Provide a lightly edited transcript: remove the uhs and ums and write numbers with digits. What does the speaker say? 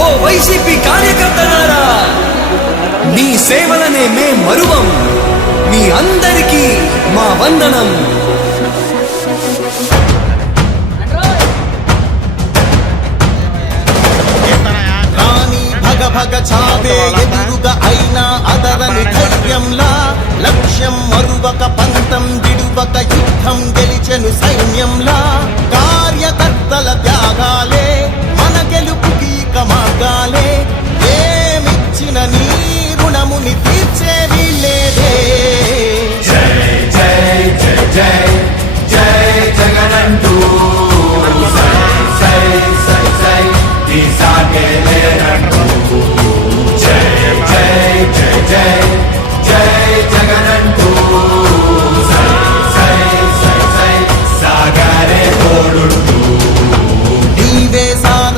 ఓ YCP కార్యకర్తలారా, మీ సేవలనే మే మరువం. మీ అందరికీ మా వందనం. భగ చావే ఎదురుగా అయినా అదరని ధైర్యంలా, లక్ష్యం మరువక పంతం విడువక యుద్ధం గెలిచెను సైన్యంలా. కార్యకర్తల త్యాగాలే